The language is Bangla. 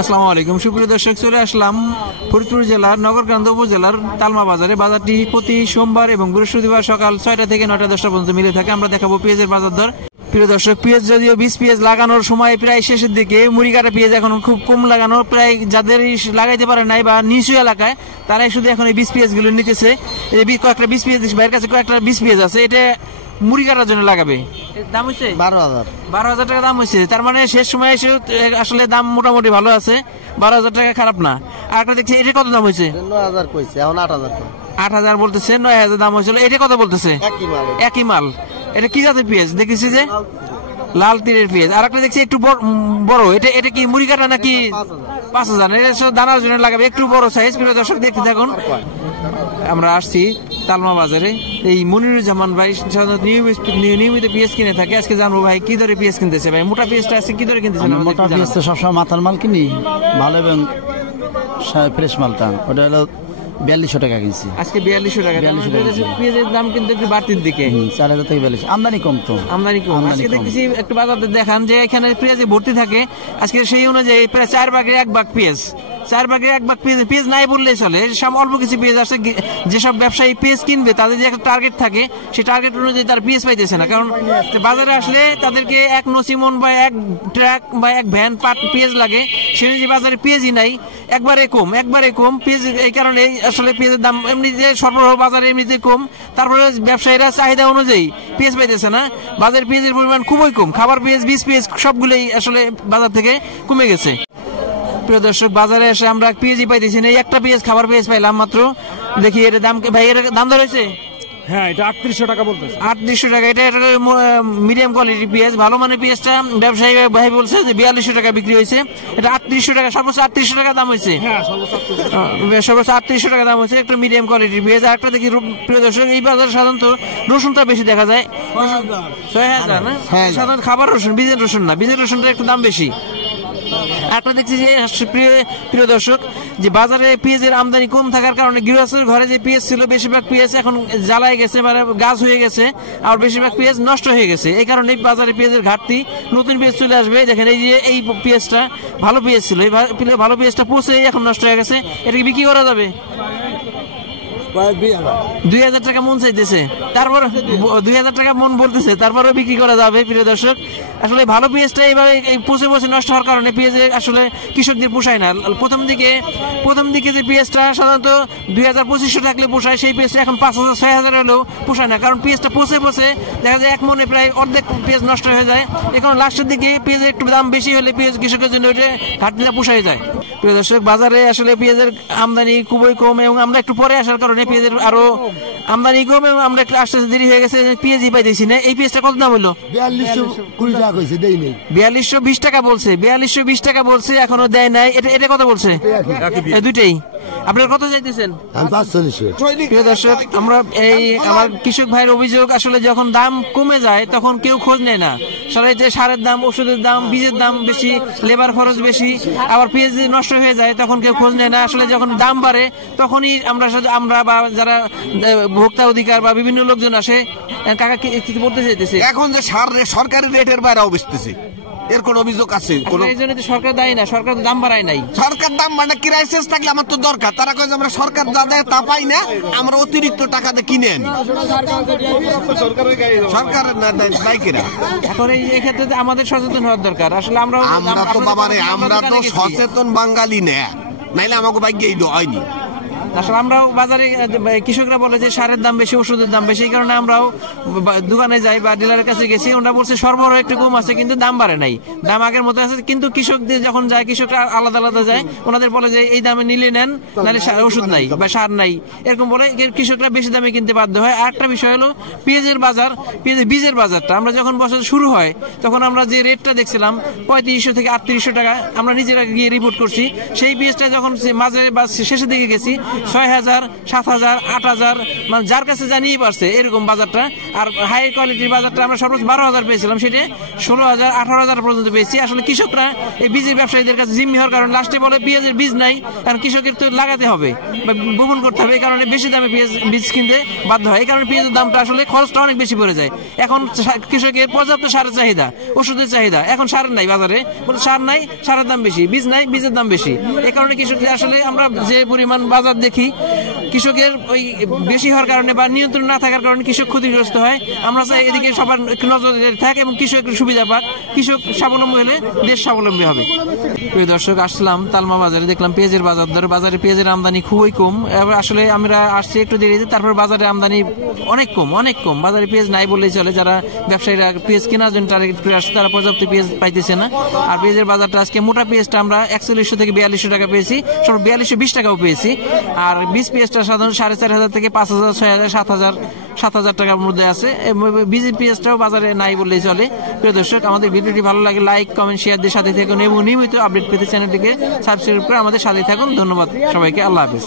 আসসালামু আলাইকুম সুপ্রিয় দর্শক, চলে আসলাম ফরিদপুর জেলার নগরকান্দা উপজেলার তালমা বাজারে। বাজারটি প্রতি সোমবার এবং বৃহস্পতিবার সকাল 6টা থেকে 9টা 10টা পর্যন্ত মিলে থাকে। আমরা দেখাবো পেঁয়াজের বাজার দর। প্রিয় দর্শক, পেঁয়াজ যদিও বীজ পেঁয়াজ লাগানোর সময় প্রায় শেষের দিকে, মুড়ি কাটা পেঁয়াজ এখন খুব কম লাগানো, প্রায় যাদের লাগাইতে পারে নাই বা নিচু এলাকায় তারাই শুধু এখন এই বীজ পেঁয়াজ গুলো নিতেছে। কয়েকটা বীজ পেঁয়াজ ভাইয়ের কাছে কয়েকটা বীজ পেঁয়াজ আছে, এটা মুড়ি কাটার জন্য লাগাবে। দাম হচ্ছে 12,000 টাকা দাম হচ্ছে। তার মানে শেষ সময় এসে আসলে দাম মোটামুটি ভালো আছে, 12,000 টাকা খারাপ না। আর একটা দেখছি এটা কত দাম হয়েছে? 9,000 কইছে, এখন 8,000 8,000 বলতেছে, 9,000 দাম হয়েছিল। এটা কত বলতেছে? একই মাল। এটা কি জাতের পেঁয়াজ দেখেছি? যে লাল তীরের পেঁয়াজ। আর একটা দেখছি একটু বড়, এটা কি মুড়ি কাটা নাকি? 5,000। এটা দানার জন্য লাগাবে, একটু বড় সাইজ। প্রিয় দর্শক দেখতে থাকুন। আমরা আসছি তালমা বাজারে, এই মনিরুজ্জামান ভাই নিয়মিত পেঁয়াজ কিনে থাকে। আজকে জানবো ভাই কি দরে পেঁয়াজ কিনতেছে। ভাই মোটা পেঁয়াজটা আজকে কি দরে কিনতেছে? মোটা পেঁয়াজ তো সবসময় মাথার মাল কিনি, ভালো এবং ফ্রেশ মালটা ওটা হলো 4200 টাকা কিনছি আজকে। 4200 টাকা। পেঁয়াজের দাম কিন্তু একটু বাড়তির দিকে, 4,000 থেকে 42। আমদানি কম তো, আমদানি কম। আজকে দেখতেছি একটু বাজারে দেখান যে এখানে পেঁয়াজে ভর্তি থাকে। আজকে সেই অনুযায়ী প্রায় 4 ভাগের 1 ভাগ পেঁয়াজ, 4 ভাগের 1 ভাগ পেঁয়াজ নাই বললেই চলে। সব অল্প কিছু পেঁয়াজ আসে। যেসব ব্যবসায়ী পেঁয়াজ কিনবে তাদের যে একটা টার্গেট থাকে, সেই টার্গেট অনুযায়ী তার পেঁয়াজ পাইতেছে না। কারণ বাজারে আসলে তাদেরকে 1 নসিমন বা 1 ট্রাক বা 1 ভ্যান পেঁয়াজ লাগে, সে অনুযায়ী বাজারে পেঁয়াজই নাই, একবারে কম পেঁয়াজ। এই কারণে আসলে পেঁয়াজের দাম এমনিতে সরবরাহ বাজারে এমনিতে কম। তারপরে ব্যবসায়ীরা চাহিদা অনুযায়ী পেঁয়াজ পাইতেছে না। বাজারে পেঁয়াজের পরিমাণ খুবই কম। খাবার পেঁয়াজ, বীজ পেঁয়াজ সবগুলোই আসলে বাজার থেকে কমে গেছে। প্রিয় দর্শক, বাজারে এসে আমরা পেঁয়াজই পাইতেছি না। একটা পেঁয়াজ, খাবার পেঁয়াজ পাইলাম মাত্র। দেখি এর দাম ভাই, এর দাম ধরে হয়েছে? হ্যাঁ, এটা 3800 টাকা বলতেছে। 3800 টাকা। এটা মিডিয়াম কোয়ালিটির পেঁয়াজ, ভালো মানের পেঁয়াজটা ব্যবসায়ী ভাই বলছে যে 4200 টাকা বিক্রি হয়েছে। এটা 3800 টাকা, সর্বোচ্চ 3800 টাকা দাম হয়েছে। সর্বোচ্চ 3800 টাকা দাম হয়েছে একটা মিডিয়াম কোয়ালিটির পেঁয়াজ। আর একটা দেখি প্রিয় দর্শক, এই বাজারে সাধারণত রসুনটা বেশি দেখা যায়, 6,000 না? সাধারণত খাবার রসুন, বীজের রসুন না, বীজের রসুনটা একটু দাম বেশি। একটা দেখছি যে প্রিয় দর্শক, যে বাজারে পেঁয়াজের আমদানি কম থাকার কারণে গৃহস্থের ঘরে যে পেঁয়াজ ছিল বেশিরভাগ পেঁয়াজ এখন জ্বালায় গেছে, মানে গাছ হয়ে গেছে, আর বেশিরভাগ পেঁয়াজ নষ্ট হয়ে গেছে। এই কারণে বাজারে পেঁয়াজের ঘাটতি, নতুন পেঁয়াজ চলে আসবে। দেখেন এই যে এই পেঁয়াজটা ভালো পেঁয়াজ ছিল, এই ভালো পেঁয়াজটা পচে এখন নষ্ট হয়ে গেছে। এটাকে বিক্রি করা যাবে 2,000 টাকা মন চাইতেছে, তারপর 2,000 টাকা মন বলতেছে, তারপরে বিক্রি করা যাবে। প্রিয় দর্শক, আসলে ভালো পেঁয়াজটা এইভাবে পচে নষ্ট হওয়ার কারণে পেঁয়াজে আসলে কৃষকদের পোষায় না। প্রথম দিকে যে পেঁয়াজটা সাধারণত 2,000-2,500 থাকলে পোষায়, সেই পেঁয়াজটা এখন 5,000-6,000 হলেও পোষায় না। কারণ পেঁয়াজটা পচে দেখা যায় 1 মনে প্রায় অর্ধেক পেঁয়াজ নষ্ট হয়ে যায়। এখন লাস্টের দিকে পেঁয়াজের একটু দাম বেশি হলে পেঁয়াজ কৃষকের জন্য ওইটা ঘাটতিটা পোষায় যায়। প্রিয় দর্শক, বাজারে আসলে পেঁয়াজের আমদানি খুবই কম, এবং আমরা একটু পরে আসার কারণে পেঁয়াজের আরো আমদানি কম, এবং আমরা একটু আসতে দেরি হয়ে গেছে, পেঁয়াজই পাইতেছি না। এই পেঁয়াজটা কত দাম হলো? 4220 টাকা কইছে, দেই নাই। 4220 টাকা বলছে, 4220 টাকা বলছে, এখনো দেয় নাই। এটা কত বলছে? দুইটাই। আপনারা কত চাইতেছেন? 4500। প্রিয় দর্শক, আমার কৃষক ভাইয়ের অভিযোগ, আসলে যখন দাম কমে যায় তখন কেউ খোঁজ নেয় না। সারের দাম, ওষুধের দাম, বীজের দাম বেশি, লেবার খরচ বেশি, আবার পেঁয়াজ নষ্ট হয়ে যায় তখন কেউ খোঁজ নেয় না। আসলে যখন দাম বাড়ে তখনই আমরা বা যারা ভোক্তা অধিকার বা বিভিন্ন লোকজন আসে, কাকা কিছু বলতে চাইতেছে। এখন যে সরকারি রেটের বাইরেও বেচতেছে, এর কোন অভিযোগ আছে? এই জন্য তো সরকার দায়ী না, সরকার দাম বাড়ায় নাই। সরকার দাম মানে ক্রাইসিস থাকলে আমার তো দরকার, তারা কয় যে আমরা সরকার যা দেয় তা পাই না, আমরা অতিরিক্ত টাকা দিয়ে কিনে আনি। সরকারের না দায়ী কিনা? এখন এই ক্ষেত্রে আমাদের সচেতন হওয়ার দরকার। আসলে আমরা তো বাবারে, আমরা তো সচেতন বাঙালি না, নাইলে আমাকে ভাগ্যেই হয়নি। আসলে আমরাও বাজারে, কৃষকরা বলে যে সারের দাম বেশি, ওষুধের দাম বেশি, এই কারণে আমরাও দোকানে যাই বা ডিলারের কাছে গেছি, ওরা বলছে সরবরাহ একটু কম আছে কিন্তু দাম বাড়ে নাই, দাম আগের মতো আছে। কিন্তু কৃষকদের যখন যায়, কৃষকরা আলাদা আলাদা যায়, ওনাদের বলে যে এই দামে নিলে নেন, নাহলে ওষুধ নাই বা সার নাই, এরকম বলে কৃষকরা বেশি দামে কিনতে বাধ্য হয়। আর একটা বিষয় হলো পেঁয়াজের বাজার, বীজের বাজারটা আমরা যখন বছর শুরু হয় তখন আমরা যে রেটটা দেখছিলাম 3500 থেকে 3800 টাকা, আমরা নিজেরা গিয়ে রিপোর্ট করছি। সেই পেঁয়াজটা যখন মাঝে বা শেষের দিকে গেছি, 6,000, 7,000, 8,000, মানে যার কাছে জানিয়ে পারছে এরকম বাজারটা। আর হাই কোয়ালিটির বাজারটা আমরা সর্বোচ্চ 12,000 পেয়েছিলাম, সেটা 16,000, 18,000 পর্যন্ত পেয়েছি। আসলে কৃষকরা এই বীজের ব্যবসায়ীদের কাছে জিম্মি হওয়ার কারণে লাস্টে বলে পেঁয়াজের বীজ নাই, কারণ কৃষকের তো লাগাতে হবে বা বপন করতে হবে, এই কারণে বেশি দামে পেঁয়াজ বীজ কিনতে বাধ্য হয়। এই কারণে পেঁয়াজের দামটা আসলে খরচটা অনেক বেশি পড়ে যায়। এখন কৃষকের পর্যাপ্ত সারের চাহিদা, ওষুধের চাহিদা, এখন সার নাই বাজারে, বলে সার নাই, সারের দাম বেশি, বীজ নাই, বীজের দাম বেশি। এই কারণে কৃষকদের আসলে আমরা যে পরিমাণ বাজার দেখি, কৃষকের ওই বেশি হওয়ার কারণে বা নিয়ন্ত্রণ না থাকার কারণে কৃষক ক্ষতিগ্রস্ত হয়। আমরা চাই এদিকে সবার নজর থাকে এবং কৃষক সুবিধা পাক, কৃষক স্বাবলম্বী হলে দেশ স্বাবলম্বী হবে। প্রিয় দর্শক, আসলাম তালমা বাজারে, দেখলাম পেঁয়াজের বাজার দর, বাজারে পেঁয়াজের আমদানি খুবই কম। এবার আসলে আমরা আসছি একটু দেরি, তারপর বাজারে আমদানি অনেক কম, অনেক কম। বাজারে পেঁয়াজ নাই বললেই চলে। যারা ব্যবসায়ীরা পেঁয়াজ কেনার জন্য টার্গেট করে আসছে তারা পর্যাপ্ত পেঁয়াজ পাইতেছে না। আর পেঁয়াজের বাজারটা আজকে মোটা পেঁয়াজটা আমরা 4100 থেকে 4200 টাকা পেয়েছি, সব 4220 টাকাও পেয়েছি। আর বীজ পেঁয়াজটা সাধারণত 4,500 থেকে 5,000, 6,000, 7,000 টাকার মধ্যে আছে। বীজের পেঁয়াজটাও বাজারে নাই বললেই চলে। প্রিয় দর্শক, আমাদের ভিডিওটি ভালো লাগে লাইক, কমেন্ট, শেয়ার দিয়ে সাথে থাকুন এবং নিয়মিত আপডেট পেতে চ্যানেলটিকে সাবস্ক্রাইব করে আমাদের সাথে থাকুন। ধন্যবাদ সবাইকে, আল্লাহ হাফেজ।